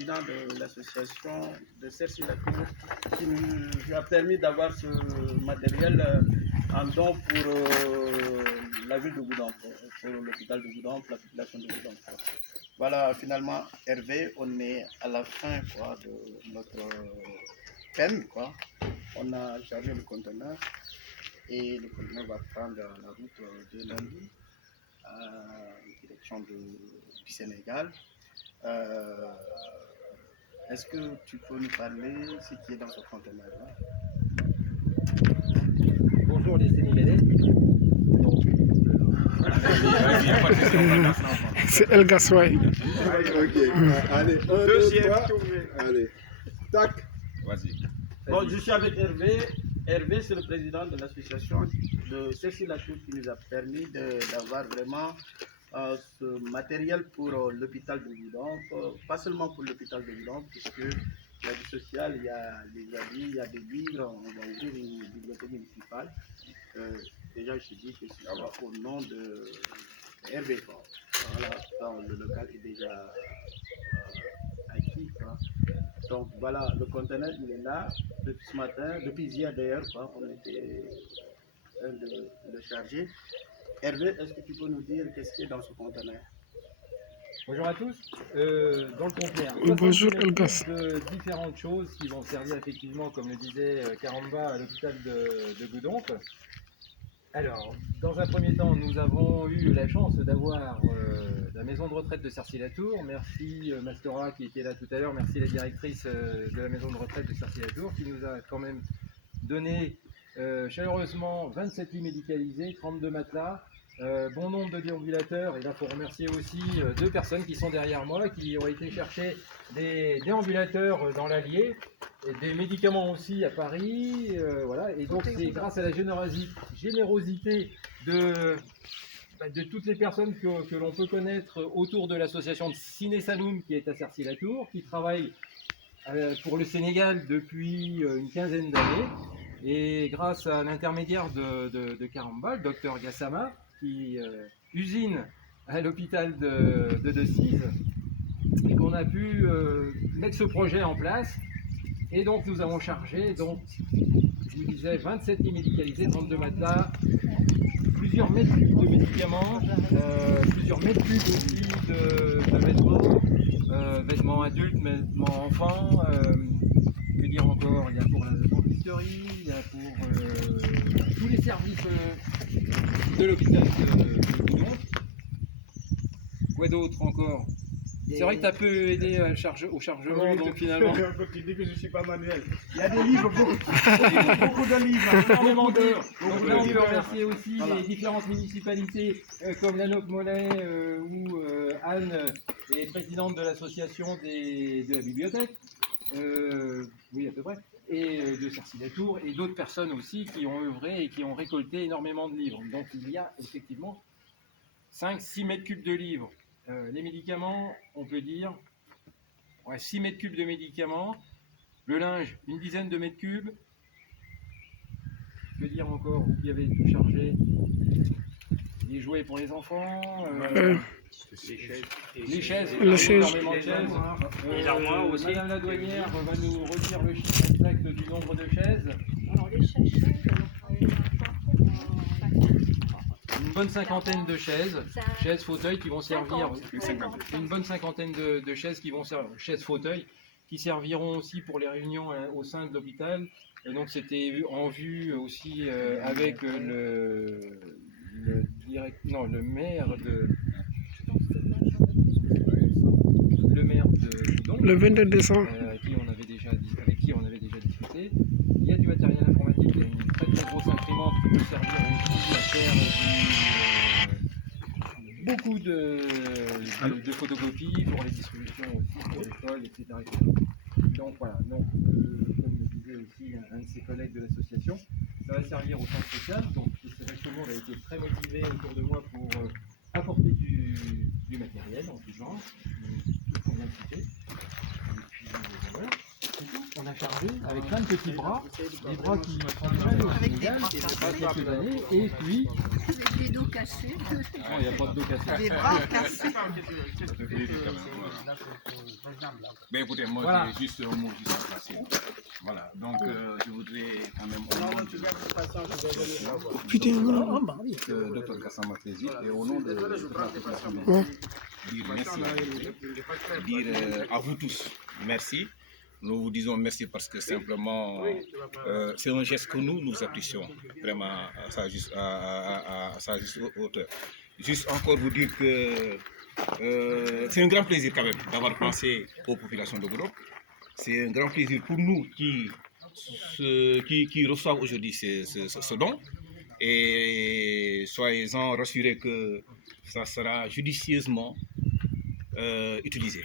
président de l'association de Cercy-la-Tour qui nous a permis d'avoir ce matériel en don pour la ville de Goudomp, pour l'hôpital de Goudomp, la population de Goudomp. Voilà, finalement, Hervé, on est à la fin quoi, de notre peine. On a chargé le conteneur et le conteneur va prendre la route de lundi en direction du Sénégal. Est-ce que tu peux nous parler de ce qui est dans ce conteneur-là? Bonjour les Sénégalais. C'est El Gassoy. Ok, allez, un, deux, trois. Allez, tac. Vas-y. Bon, je suis avec Hervé. Hervé, c'est le président de l'association de Cercy-la-Tour qui nous a permis d'avoir vraiment ce matériel pour l'hôpital de Goudomp. Pas seulement pour l'hôpital de Goudomp, puisque il y a du social, il y a des habits, il y a des livres. On va ouvrir une bibliothèque municipale. Déjà, je dis que c'est au nom de Hervé. Voilà, le local est déjà acquis. Donc voilà, le conteneur il est là depuis ce matin, depuis hier d'ailleurs, on était en train de le charger. Hervé, est-ce que tu peux nous dire qu'est-ce qui est dans ce conteneur? Bonjour à tous. Dans le conteneur, Bonjour El Gas. de différentes choses qui vont servir effectivement, comme le disait Karamba, à l'hôpital de Goudomp. Alors, dans un premier temps, nous avons eu la chance d'avoir la maison de retraite de Cercy-la-Tour. Merci Mastora qui était là tout à l'heure, merci la directrice de la maison de retraite de Cercy-la-Tour qui nous a quand même donné chaleureusement 27 lits médicalisés, 32 matelas, bon nombre de déambulateurs. Et là, il faut remercier aussi deux personnes qui sont derrière moi, qui ont été chercher des déambulateurs dans l'Allier, et des médicaments aussi à Paris. Voilà. Et donc, c'est grâce à la générosité de toutes les personnes que l'on peut connaître autour de l'association de Ciné Saloum qui est à Cercy-la-Tour, qui travaille pour le Sénégal depuis une quinzaine d'années. Et grâce à l'intermédiaire de Karamba, le docteur Gassama, qui usine à l'hôpital de Decize, et qu'on a pu mettre ce projet en place. Et donc nous avons chargé, donc, je vous disais, 27 lits médicalisés, 32 matelas, plusieurs mètres cubes de médicaments, plusieurs mètres cubes aussi de vêtements, vêtements adultes, vêtements enfants. Je veux dire encore, il y a pour la dentisterie, il y a pour tous les services de l'hôpital de Goudomp. Quoi d'autre encore? C'est vrai que tu as peu aidé au chargement, donc finalement. Tu dis que je ne suis pas manuel. Il y a des livres, beaucoup de livres. Énormément d'heures. Donc là, on peut remercier aussi les différentes municipalités comme Lanoc Mollet où Anne est présidente de l'association de la bibliothèque. Oui, à peu près. Et de Cercy-la-Tour et d'autres personnes aussi qui ont œuvré et qui ont récolté énormément de livres. Donc il y a effectivement 5-6 mètres cubes de livres. Les médicaments, on peut dire 6 mètres cubes de médicaments. Le linge, une dizaine de mètres cubes. Que dire encore, vous qui avez tout chargé? Les jouets pour les enfants. Les chaises, énormément de chaises. Les armoires aussi. Madame la douanière va nous redire le chiffre exact du nombre de chaises. Alors les chaises, Une bonne cinquantaine de chaises, fauteuils qui vont servir. Une bonne cinquantaine de chaises qui vont servir, chaises fauteuils qui serviront aussi pour les réunions au sein de l'hôpital. Et donc c'était en vue aussi avec le maire de Goudomp, Le 22 décembre. avec qui on avait déjà discuté. Il y a du matériel informatique, il y a une très très grosse imprimante qui peut servir aussi à faire beaucoup de photocopies pour les distributions aussi pour l'école, etc., Donc voilà, donc, comme le disait aussi un de ses collègues de l'association, ça va servir au centre social. Donc c'est vrai que tout le monde a été très motivé autour de moi pour apporter du matériel en tout genre, qu'on vient de citer. Et puis voilà, c'est tout. On a chargé avec plein de petits bras, des bras qui font mal au Sénégal, pas quelques années, et puis... avec des dos cassés. Non, il n'y a pas de dos cassé. Des bras cassés. Ben écoutez, moi Voilà. j'ai juste un mot juste à placer. Voilà, donc je voudrais quand même au nom de Dr Gassama Tézi et au nom de toute la population dire merci à vous. Dire à vous tous merci. Nous vous disons merci parce que simplement c'est un geste que nous apprécions vraiment à sa juste hauteur. Juste encore vous dire que c'est un grand plaisir quand même d'avoir pensé aux populations de Goudomp. C'est un grand plaisir pour nous qui reçoivent aujourd'hui ce don. Et soyez-en rassurés que ça sera judicieusement utilisé.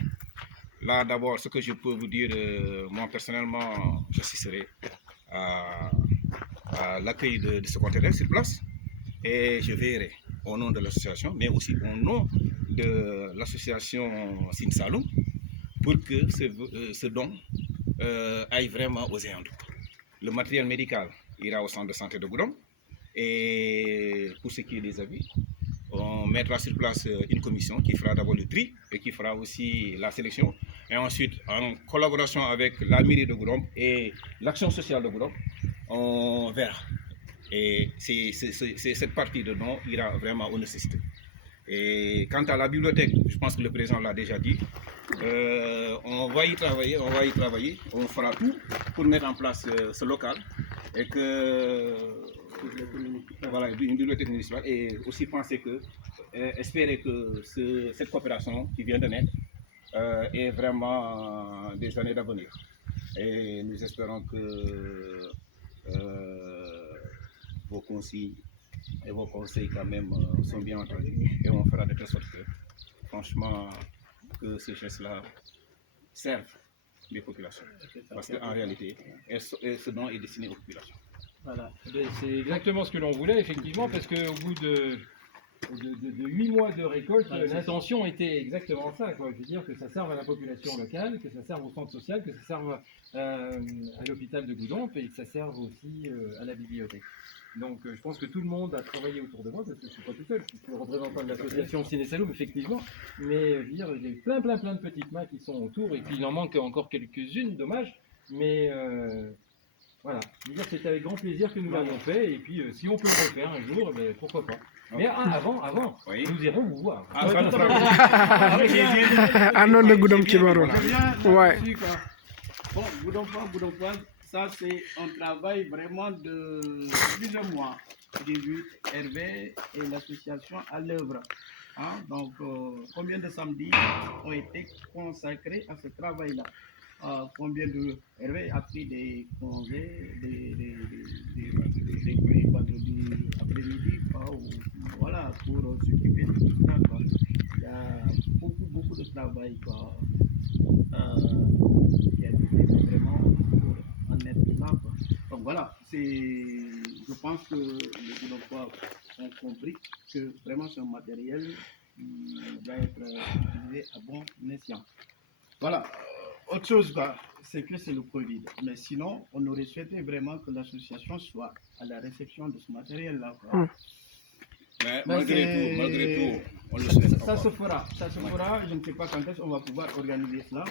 Là, d'abord, ce que je peux vous dire, moi personnellement, j'assisterai à l'accueil de ce conteneur sur place et je verrai au nom de l'association, mais aussi au nom de l'association Sine Saloum, pour que ce don aille vraiment aux ayants droit. Le matériel médical ira au centre de santé de Goudomp et pour ce qui est des avis, on mettra sur place une commission qui fera d'abord le tri et qui fera aussi la sélection. Et ensuite, en collaboration avec la mairie de Goudomp et l'action sociale de Goudomp, on verra. Et cette partie de don ira vraiment aux nécessités. Et quant à la bibliothèque, je pense que le président l'a déjà dit, on va y travailler, on fera tout pour mettre en place ce local et que voilà, une bibliothèque municipale et aussi penser que, espérer que cette coopération qui vient de naître est vraiment des années d'avenir. Et nous espérons que vos consignes et vos conseils quand même sont bien entendus et on fera de telle sorte que, franchement, que ce geste-là serve les populations. Parce qu'en réalité, ce don est destiné aux populations. Voilà. C'est exactement ce que l'on voulait, effectivement, parce qu'au bout de 8 mois de récolte, l'intention était exactement ça, quoi. Je veux dire que ça serve à la population locale, que ça serve au centre social, que ça serve à l'hôpital de Goudomp et que ça serve aussi à la bibliothèque. Donc je pense que tout le monde a travaillé autour de moi, parce que je ne suis pas tout seul, je suis le représentant de l'association Ciné Saloum, effectivement, mais je veux dire, il y a eu plein de petites mains qui sont autour, et puis il en manque encore quelques-unes, dommage, mais voilà, je veux dire, c'est avec grand plaisir que nous l'avons fait, et puis si on peut le refaire un jour, ben, pourquoi pas. Mais avant, Oui. nous irons vous voir. Ah, ça nous fera Un nom de Goudomp qui va Je viens Ouais. là-dessus, quoi. Bon, Goudompois, ça c'est un travail vraiment de plusieurs mois. J'ai vu Hervé et l'association à l'œuvre. Hein, donc, combien de samedis ont été consacrés à ce travail-là? Combien de Hervé a pris des congés, des vendredis après-midi, voilà, pour s'occuper de tout ça, quoi. Il y a beaucoup de travail, quoi, qui a été fait vraiment pour en être là, quoi. Donc voilà, je pense que les Goudompois ont compris que vraiment c'est un matériel qui doit être utilisé à bon escient. Voilà. Autre chose, c'est que c'est le Covid. Mais sinon, on aurait souhaité vraiment que l'association soit à la réception de ce matériel-là. Mais malgré tout, on le souhaite. Ça se fera. Je ne sais pas quand est-ce qu'on va pouvoir organiser cela.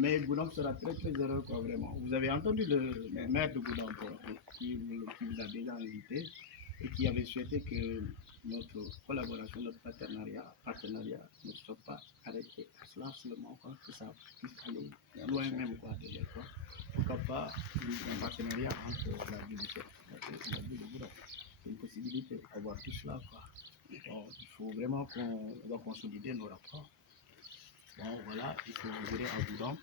Mais Goudomp sera très heureux, quoi, vraiment. Vous avez entendu le maire de Goudomp qui vous a déjà invité et qui avait souhaité que notre collaboration, notre partenariat ne soit pas arrêté à cela seulement, quoi, que ça puisse aller loin même, quoi, déjà, quoi. Pourquoi pas un partenariat entre la bibliothèque et la ville de Goudomp. C'est une possibilité d'avoir tout cela, quoi. Bon, il faut vraiment qu'on va consolider nos rapports. Bon, voilà, il faut vous verrez à Goudomp,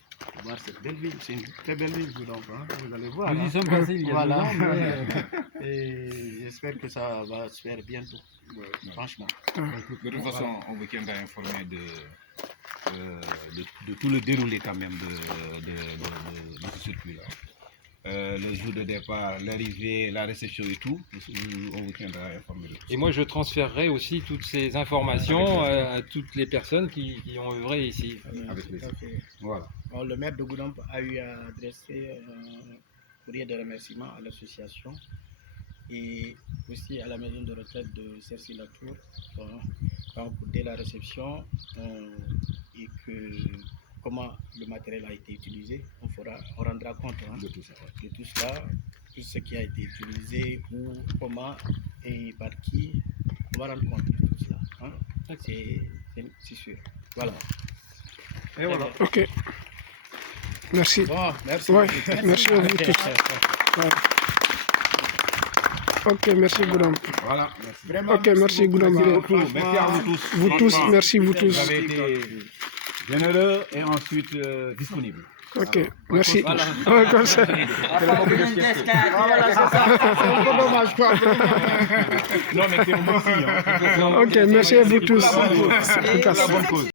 voir cette belle ville. C'est une très belle ville, Goudomp, hein, vous allez voir. Nous y Hein. sommes passés il y a Voilà. 2 ans, mais Et j'espère que ça va se faire bientôt, franchement. De toute façon, on vous tiendra informé de tout le déroulé quand même de ce circuit-là. Le jour de départ, l'arrivée, la réception et tout, on vous tiendra informé de tout ça. Et moi, je transférerai aussi toutes ces informations à toutes les personnes qui ont œuvré ici. Avec plaisir. Voilà. Bon, le maire de Goudomp a eu à adresser un courrier de remerciement à l'association et aussi à la maison de retraite de Cercy-la-Tour. Donc, dès la réception et que comment le matériel a été utilisé. On rendra compte de tout cela, tout ce qui a été utilisé, où, comment et par qui. On va rendre compte de tout cela. Hein? C'est sûr. Voilà. Et voilà. Ok. Merci. Bon, merci. Ouais, merci à vous tous. Ouais. Ok, merci Goudam. Voilà. Vraiment, Ok, merci Goudam. Merci à vous tous. Vous tous, merci vous Vous tous. avez été généreux et ensuite disponibles. Ok, merci. Ouais, comme ça. Non, mais c'est un bon signe. Ok, merci à vous tous. C'est la bonne cause.